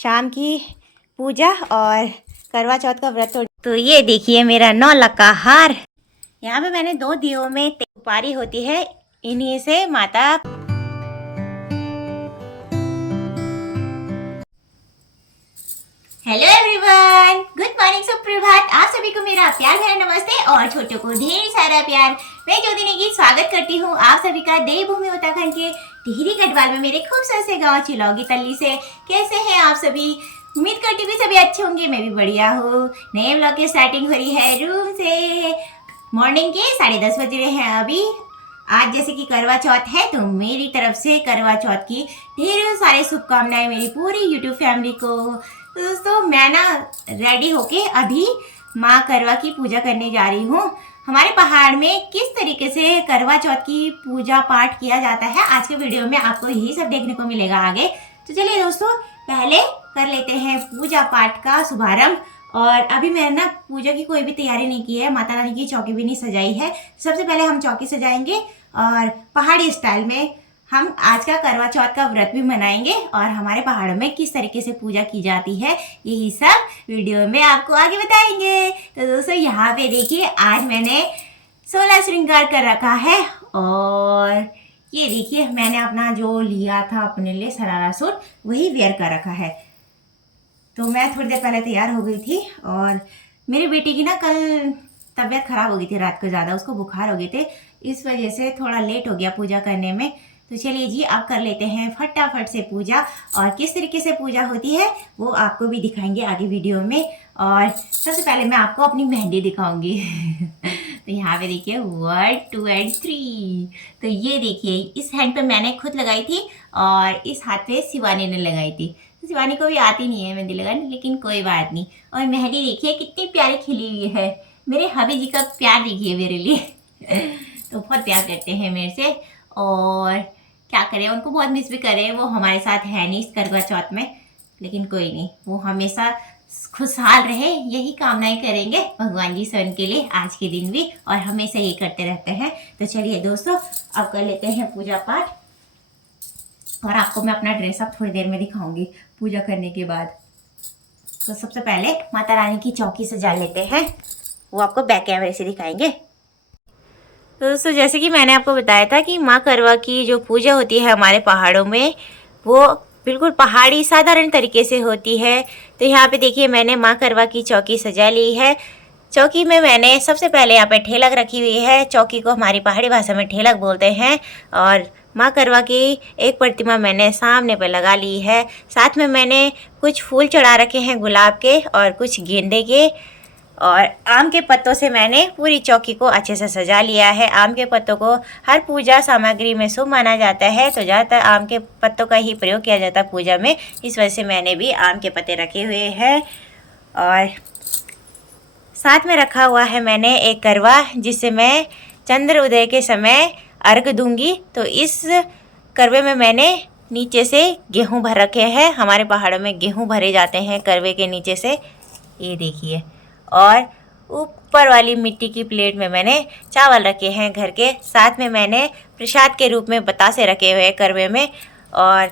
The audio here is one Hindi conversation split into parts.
शाम की पूजा और करवा चौथ का व्रत। तो ये देखिए मेरा 9 लाख का हार। यहाँ पे मैंने 2 दियों में पारी होती है, इन्हीं से माता। हेलो एवरीवन, गुड मॉर्निंग, सुप्रभात। आप सभी को मेरा प्यार भरा नमस्ते और छोटों को ढेर सारा प्यार। मैं ज्योति की स्वागत करती हूँ आप सभी का देवभूमि उत्तराखंड के टिहरी गढ़वाल में मेरे खूबसूरत से गाँव चिलौगी तल्ली से। कैसे हैं आप सभी? उम्मीद करती हूँ सभी अच्छे होंगे। मैं भी बढ़िया हूँ। नए ब्लॉग की स्टार्टिंग हो रही है रूम से। मॉर्निंग के 10:30 बज रहे हैं अभी। आज जैसे कि करवा चौथ है तो मेरी तरफ से करवा चौथ की ढेरों सारी शुभकामनाएं मेरी पूरी यूट्यूब फैमिली को। तो दोस्तों मैं ना रेडी होके अभी माँ करवा की पूजा करने जा रही हूँ। हमारे पहाड़ में किस तरीके से करवा चौथ की पूजा पाठ किया जाता है आज के वीडियो में आपको यही सब देखने को मिलेगा आगे। तो चलिए दोस्तों पहले कर लेते हैं पूजा पाठ का शुभारंभ। और अभी मैंने ना पूजा की कोई भी तैयारी नहीं की है, माता रानी की चौकी भी नहीं सजाई है। सबसे पहले हम चौकी सजाएंगे और पहाड़ी स्टाइल में हम आज का करवा चौथ का व्रत भी मनाएंगे और हमारे पहाड़ों में किस तरीके से पूजा की जाती है यही सब वीडियो में आपको आगे बताएंगे। तो दोस्तों यहाँ पे देखिए आज मैंने 16 श्रृंगार कर रखा है और ये देखिए मैंने अपना जो लिया था अपने लिए शरारा सूट वही वेयर कर रखा है। तो मैं थोड़ी देर पहले तैयार हो गई थी और मेरी बेटी की ना कल तबीयत खराब हो गई थी, रात को ज़्यादा उसको बुखार हो गए थे, इस वजह से थोड़ा लेट हो गया पूजा करने में। तो चलिए जी अब कर लेते हैं फटाफट से पूजा और किस तरीके से पूजा होती है वो आपको भी दिखाएंगे आगे वीडियो में। और सबसे पहले मैं आपको अपनी मेहंदी दिखाऊंगी। तो यहाँ पे देखिए 1 2 और 3। तो ये देखिए इस हैंड पे मैंने खुद लगाई थी और इस हाथ पे शिवानी ने लगाई थी। तो शिवानी को भी आती नहीं है मेहंदी लगाने, लेकिन कोई बात नहीं। और मेहंदी देखिए कितनी प्यारी खिली हुई है। मेरे हबी जी का प्यार देखिए मेरे लिए। तो बहुत प्यार करते हैं मेरे से और क्या करें, उनको बहुत मिस भी करें। वो हमारे साथ है नहीं इस करवा चौथ में, लेकिन कोई नहीं, वो हमेशा खुशहाल रहे यही कामनाएं करेंगे भगवान जी से उनके लिए आज के दिन भी, और हमेशा ये करते रहते हैं। तो चलिए दोस्तों अब कर लेते हैं पूजा पाठ और आपको मैं अपना ड्रेस अप थोड़ी देर में दिखाऊंगी पूजा करने के बाद। तो सबसे पहले माता रानी की चौकी सजा लेते हैं, वो आपको बैक कैमरे से दिखाएंगे। तो दोस्तों जैसे कि मैंने आपको बताया था कि माँ करवा की जो पूजा होती है हमारे पहाड़ों में वो बिल्कुल पहाड़ी साधारण तरीके से होती है। तो यहाँ पे देखिए मैंने माँ करवा की चौकी सजा ली है। चौकी में मैंने सबसे पहले यहाँ पे ठेलक रखी हुई है। चौकी को हमारी पहाड़ी भाषा में ठेलक बोलते हैं। और माँ करवा की एक प्रतिमा मैंने सामने पर लगा ली है। साथ में मैंने कुछ फूल चढ़ा रखे हैं गुलाब के और कुछ गेंदे के, और आम के पत्तों से मैंने पूरी चौकी को अच्छे से सजा लिया है। आम के पत्तों को हर पूजा सामग्री में शुभ माना जाता है, तो ज़्यादातर आम के पत्तों का ही प्रयोग किया जाता है पूजा में। इस वजह से मैंने भी आम के पत्ते रखे हुए हैं। और साथ में रखा हुआ है मैंने एक करवा, जिससे मैं चंद्र उदय के समय अर्घ दूंगी। तो इस करवे में मैंने नीचे से गेहूँ भर रखे हैं। हमारे पहाड़ों में गेहूँ भरे जाते हैं करवे के नीचे से, ये देखिए। और ऊपर वाली मिट्टी की प्लेट में मैंने चावल रखे हैं घर के। साथ में मैंने प्रसाद के रूप में बतासे रखे हुए हैं करवे में, और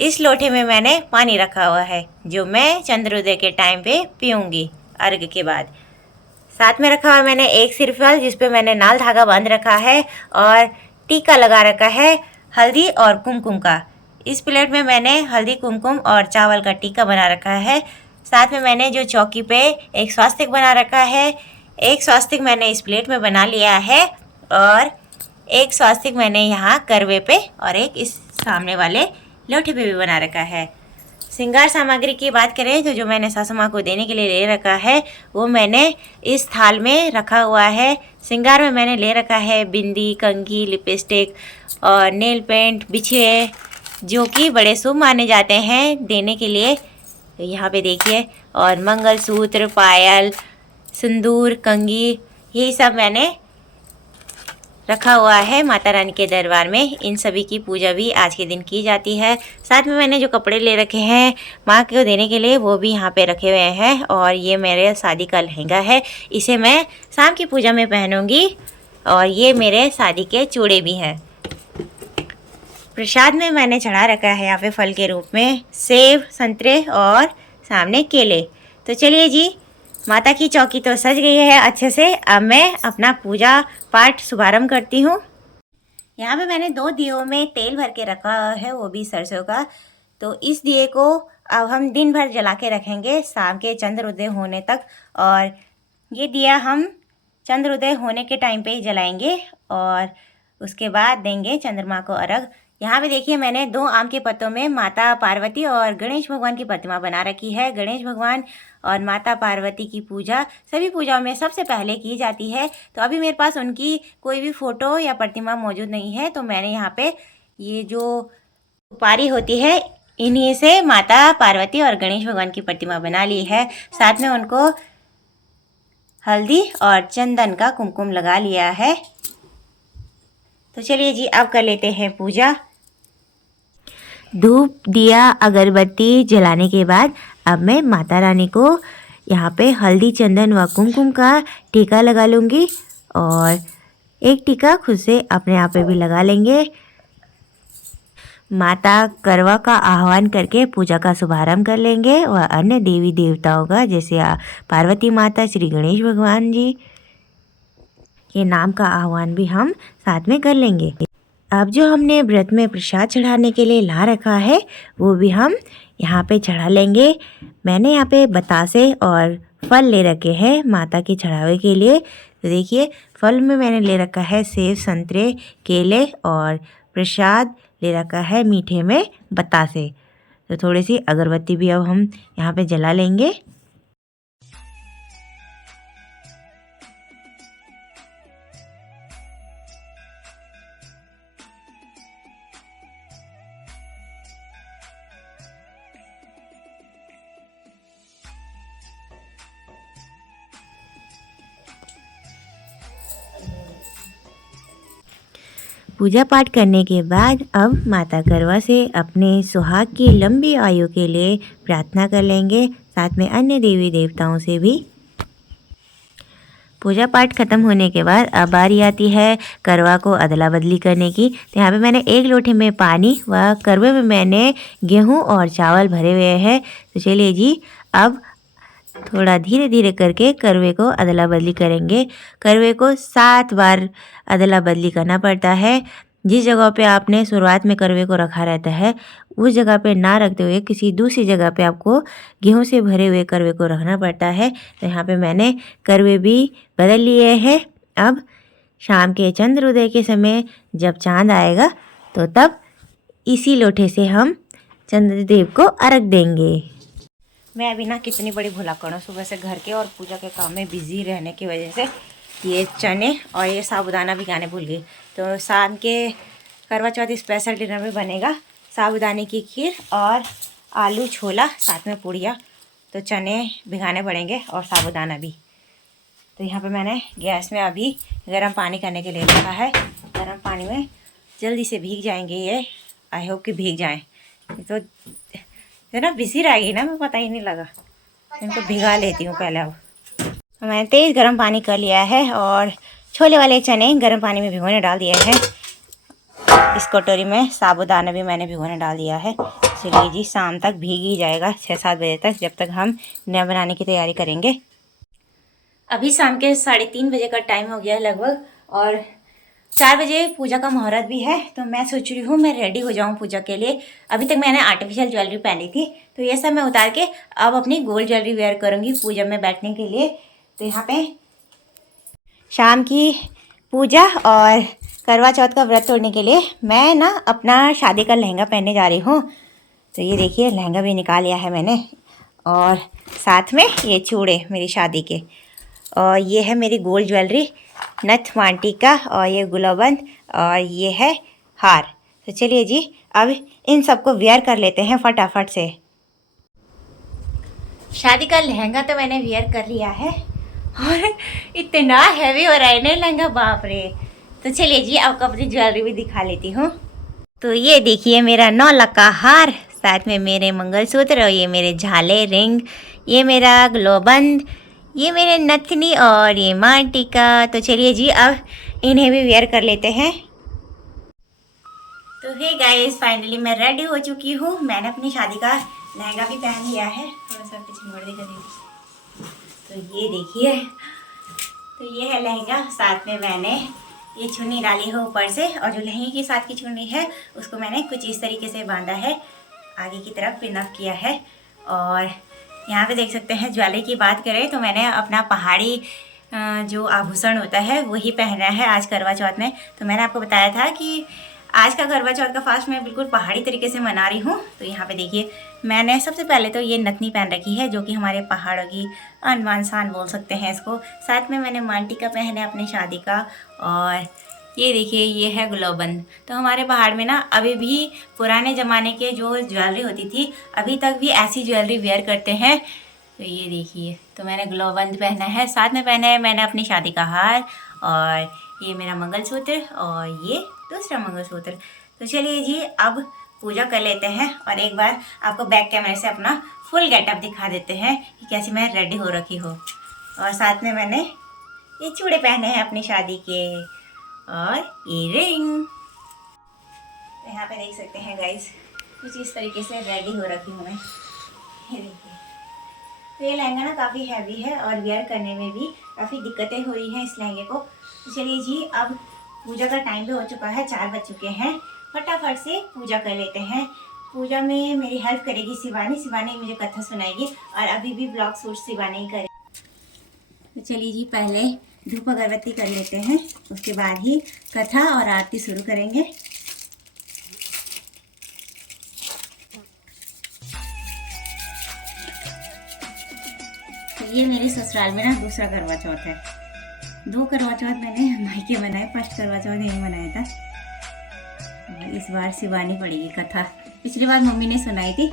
इस लोटे में मैंने पानी रखा हुआ है जो मैं चंद्रोदय के टाइम पे पीऊँगी अर्घ के बाद। साथ में रखा हुआ मैंने एक सिरफल जिस पे मैंने नाल धागा बांध रखा है और टीका लगा रखा है हल्दी और कुमकुम का। इस प्लेट में मैंने हल्दी कुमकुम और चावल का टीका बना रखा है। साथ में मैंने जो चौकी पे एक स्वास्तिक बना रखा है, एक स्वास्तिक मैंने इस प्लेट में बना लिया है और एक स्वास्तिक मैंने यहाँ करवे पे और एक इस सामने वाले लोटे पे भी बना रखा है। श्रृंगार सामग्री की बात करें तो जो मैंने सासू माँ को देने के लिए ले रखा है वो मैंने इस थाल में रखा हुआ है। श्रृंगार में मैंने ले रखा है बिंदी, कंघी, लिपस्टिक और नेल पेंट, बिछिए, जो कि बड़े शुभ माने जाते हैं देने के लिए। तो यहाँ पे देखिए, और मंगलसूत्र, पायल, सिंदूर, कंघी, यही सब मैंने रखा हुआ है माता रानी के दरबार में। इन सभी की पूजा भी आज के दिन की जाती है। साथ में मैंने जो कपड़े ले रखे हैं माँ को देने के लिए वो भी यहाँ पे रखे हुए हैं। और ये मेरे शादी का लहंगा है, इसे मैं शाम की पूजा में पहनूंगी। और ये मेरे शादी के चूड़े भी हैं। प्रसाद में मैंने चढ़ा रखा है यहाँ पे फल के रूप में सेब, संतरे और सामने केले। तो चलिए जी, माता की चौकी तो सज गई है अच्छे से। अब मैं अपना पूजा पाठ शुभारंभ करती हूँ। यहाँ पे मैंने 2 दियों में तेल भर के रखा है, वो भी सरसों का। तो इस दिए को अब हम दिन भर जला के रखेंगे, शाम के चंद्रोदय होने तक। और ये दिया हम चंद्रोदय होने के टाइम पे ही जलाएंगे और उसके बाद देंगे चंद्रमा को अर्घ। यहाँ पे देखिए मैंने 2 आम के पत्तों में माता पार्वती और गणेश भगवान की प्रतिमा बना रखी है। गणेश भगवान और माता पार्वती की पूजा सभी पूजाओं में सबसे पहले की जाती है। तो अभी मेरे पास उनकी कोई भी फ़ोटो या प्रतिमा मौजूद नहीं है, तो मैंने यहाँ पे ये जो सुपारी होती है इन्हीं से माता पार्वती और गणेश भगवान की प्रतिमा बना ली है। साथ में उनको हल्दी और चंदन का कुमकुम लगा लिया है। तो चलिए जी, अब कर लेते हैं पूजा। धूप, दिया, अगरबत्ती जलाने के बाद अब मैं माता रानी को यहाँ पे हल्दी, चंदन व कुमकुम का टीका लगा लूँगी और एक टीका खुद से अपने आप पे भी लगा लेंगे। माता करवा का आह्वान करके पूजा का शुभारंभ कर लेंगे व अन्य देवी देवताओं का, जैसे पार्वती माता, श्री गणेश भगवान जी के नाम का आह्वान भी हम साथ में कर लेंगे। अब जो हमने व्रत में प्रसाद चढ़ाने के लिए ला रखा है वो भी हम यहाँ पे चढ़ा लेंगे। मैंने यहाँ पे बतासे और फल ले रखे हैं माता के चढ़ावे के लिए। तो देखिए, फल में मैंने ले रखा है सेब, संतरे, केले और प्रसाद ले रखा है मीठे में बतासे। तो थोड़ी सी अगरबत्ती भी अब हम यहाँ पे जला लेंगे। पूजा पाठ करने के बाद अब माता करवा से अपने सुहाग की लंबी आयु के लिए प्रार्थना कर लेंगे, साथ में अन्य देवी देवताओं से भी। पूजा पाठ खत्म होने के बाद अब बारी आती है करवा को अदला बदली करने की। तो यहाँ पे मैंने 1 लोटे में पानी व करवे में मैंने गेहूँ और चावल भरे हुए हैं। तो चलिए जी, अब थोड़ा धीरे धीरे करके करवे को अदला बदली करेंगे। करवे को 7 बार अदला बदली करना पड़ता है। जिस जगह पे आपने शुरुआत में करवे को रखा रहता है उस जगह पे ना रखते हुए किसी दूसरी जगह पे आपको गेहूं से भरे हुए करवे को रखना पड़ता है। तो यहाँ पे मैंने करवे भी बदल लिए हैं। अब शाम के चंद्रोदय के समय जब चाँद आएगा तो तब इसी लोटे से हम चंद्रदेव को अर्घ देंगे। मैं अभी ना कितनी बड़ी भुलक्कड़ हूँ, सुबह से घर के और पूजा के काम में बिजी रहने की वजह से ये चने और ये साबूदाना भिगाने भूल गई। तो शाम के करवा चौथ स्पेशल डिनर में बनेगा साबूदाने की खीर और आलू छोला, साथ में पूड़ियाँ। तो चने भिगाने पड़ेंगे और साबूदाना भी। तो यहाँ पे मैंने गैस में अभी गर्म पानी करने के लिए रखा है। गर्म पानी में जल्दी से भीग जाएंगे ये, आई होप कि भीग जाएँ। तो ना बिजी रहेगी ना, मैं पता ही नहीं लगा। इनको भिगा लेती हूँ पहले। अब मैंने तेज़ गर्म पानी कर लिया है और छोले वाले चने गर्म पानी में भिगोने डाल दिए हैं। इस कटोरी में साबूदाना भी मैंने भिगोने डाल दिया है। चलिए जी, शाम तक भीग ही जाएगा, 6-7 बजे तक, जब तक हम नया बनाने की तैयारी करेंगे। अभी शाम के 3:30 बजे का टाइम हो गया है लगभग और 4 बजे पूजा का मुहूर्त भी है। तो मैं सोच रही हूँ मैं रेडी हो जाऊँ पूजा के लिए। अभी तक मैंने आर्टिफिशियल ज्वेलरी पहनी थी, तो ये सब मैं उतार के अब अपनी गोल्ड ज्वेलरी वेयर करूँगी पूजा में बैठने के लिए। तो यहाँ पे शाम की पूजा और करवा चौथ का व्रत तोड़ने के लिए मैं ना अपना शादी का लहंगा पहनने जा रही हूँ। तो ये देखिए, लहंगा भी निकाल लिया है मैंने और साथ में ये चूड़े मेरी शादी के, और ये है मेरी गोल्ड ज्वेलरी नथ मांटी का, और ये गुलाबंद, और ये है हार। तो चलिए जी, अब इन सबको वेयर कर लेते हैं फटाफट से। शादी का लहंगा तो मैंने वेयर कर लिया है और इतना हैवी हो रहा है ना लहंगा, बाप रे। तो चलिए जी, आपको अपनी ज्वेलरी भी दिखा लेती हूँ। तो ये देखिए मेरा 9 लाख का हार, साथ में मेरे मंगलसूत्र, और ये मेरे झाले रिंग, ये मेरा ग्लोबंद, ये मेरे नथनी और ये मांटी का। तो चलिए जी, अब इन्हें भी वेयर कर लेते हैं। तो हे गाइस, फाइनली मैं रेडी हो चुकी हूँ। मैंने अपनी शादी का लहंगा भी पहन लिया है। थोड़ा सा पीछे मोड़ देकर देखिए, तो ये देखिए, तो ये है लहंगा। साथ में मैंने ये चुन्नी डाली है ऊपर से, और जो लहंगे के साथ की चुन्नी है उसको मैंने कुछ इस तरीके से बांधा है, आगे की तरफ पिन अप किया है। और यहाँ पे देख सकते हैं, ज्वेलरी की बात करें तो मैंने अपना पहाड़ी जो आभूषण होता है वही पहना है आज करवा चौथ में। तो मैंने आपको बताया था कि आज का करवा चौथ का फास्ट मैं बिल्कुल पहाड़ी तरीके से मना रही हूँ। तो यहाँ पे देखिए, मैंने सबसे पहले तो ये नथनी पहन रखी है, जो कि हमारे पहाड़ों की अनवान शान बोल सकते हैं इसको। साथ में मैंने मांग टीका पहना है अपनी शादी का। और ये देखिए, ये है गुलाबंद। तो हमारे पहाड़ में ना अभी भी पुराने ज़माने के जो ज्वेलरी होती थी, अभी तक भी ऐसी ज्वेलरी वेयर करते हैं। तो ये देखिए, तो मैंने ग्लोबंद पहना है, साथ में पहना है मैंने अपनी शादी का हार, और ये मेरा मंगलसूत्र, और ये दूसरा मंगलसूत्र। तो चलिए जी, अब पूजा कर लेते हैं और एक बार आपको बैक कैमरे से अपना फुल गेटअप दिखा देते हैं कि कैसे मैं रेडी हो रखी हूँ। और साथ में मैंने ये चूड़े पहने हैं अपनी शादी के, और ये रिंग। तो यहाँ पे देख सकते हैं गाइस, कुछ इस तरीके से रेडी हो रखी हूँ मैं। ये देखिए, तो ये लहंगा ना काफ़ी हैवी है और वेयर करने में भी काफ़ी दिक्कतें हुई हैं इस लहंगे को। तो चलिए जी, अब पूजा का टाइम भी हो चुका है, 4 बज चुके हैं। फटाफट से पूजा कर लेते हैं। पूजा में मेरी हेल्प करेगी शिवानी मुझे कथा सुनाएगी, और अभी भी ब्लॉग शूट शिवानी ही करेगी। तो चलिए जी, पहले धूप अगरबत्ती कर लेते हैं, उसके बाद ही कथा और आरती शुरू करेंगे। ये मेरे ससुराल में ना दूसरा करवा चौथ है। 2 करवा चौथ मैंने मायके मनाए, फर्स्ट करवा चौथ यही मनाया था। और इस बार शिवानी पड़ेगी कथा, पिछली बार मम्मी ने सुनाई थी।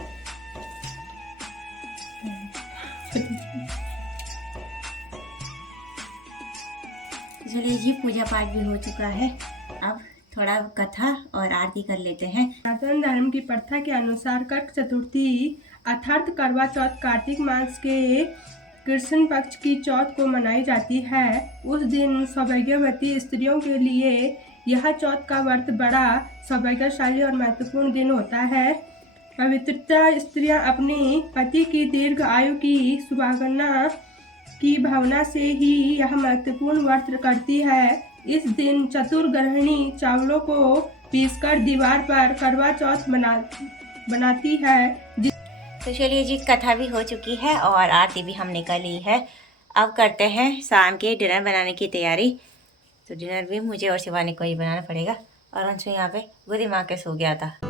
चलिए जी, पूजा पाठ भी हो चुका है, अब थोड़ा कथा और आरती कर लेते हैं। सनातन धर्म की प्रथा के अनुसार कट चतुर्थी अर्थात करवा चौथ कार्तिक मास के कृष्ण पक्ष की चौथ को मनाई जाती है। उस दिन सौभाग्यवती स्त्रियों के लिए यह चौथ का व्रत बड़ा सौभाग्यशाली और महत्वपूर्ण दिन होता है। पवित्रता स्त्रियां अपने पति की दीर्घ आयु की शुभकामना की भावना से ही यह महत्वपूर्ण व्रत करती है। इस दिन चतुर्ग्रहणी चावलों को पीसकर दीवार पर करवा चौथ बनाती है। तो चलिए जी, कथा भी हो चुकी है और आरती भी हमने कर ली है। अब करते हैं शाम के डिनर बनाने की तैयारी। तो डिनर भी मुझे और शिवानी को ही बनाना पड़ेगा। और अंशु यहाँ पे गोदी माँ के सो गया था।